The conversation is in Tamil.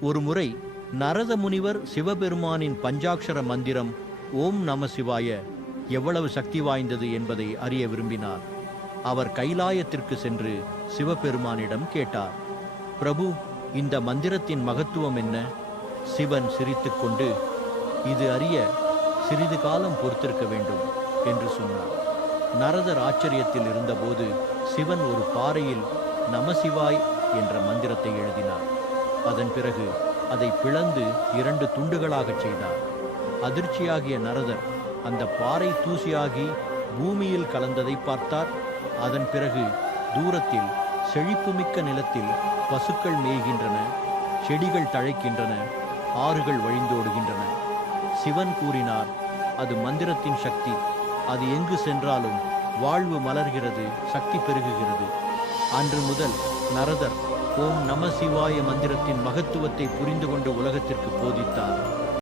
ஒருமுறை நரத முனிவர் சிவபெருமானின் பஞ்சாக்ஷர மந்திரம் ஓம் நம சிவாய எவ்வளவு சக்தி வாய்ந்தது என்பதை அறிய விரும்பினார். அவர் கைலாயத்திற்கு சென்று சிவபெருமானிடம் கேட்டார். பிரபு இந்த மந்திரத்தின் மகத்துவம் என்ன சிவன் சிரித்துக்கொண்டு இது அறிய சிறிது காலம் பொறுத்திருக்க வேண்டும் என்று சொன்னார். நரதர் ஆச்சரியத்தில் இருந்தபோது சிவன் ஒரு பாறையில் நமசிவாய் என்ற மந்திரத்தை எழுதினார். அதன் பிறகு அதை பிளந்து இரண்டு துண்டுகளாகச் செய்தார். அதிர்ச்சியாகிய நரதர் அந்த பாறை தூசியாகி பூமியில் கலந்ததை பார்த்தார். அதன் பிறகு தூரத்தில் செழிப்புமிக்க நிலத்தில் பசுக்கள் மேய்கின்றன செடிகள் தழைக்கின்றன ஆறுகள் வழிந்தோடுகின்றன. சிவன் கூறினார் அது மந்திரத்தின் சக்தி. அது எங்கு சென்றாலும் வாழ்வு மலர்கிறது சக்தி பெருகுகிறது. அன்று முதல் நரதர் ஓம் நம சிவாய மந்திரத்தின் மகத்துவத்தை புரிந்து கொண்டு உலகத்திற்கு போதித்தார்.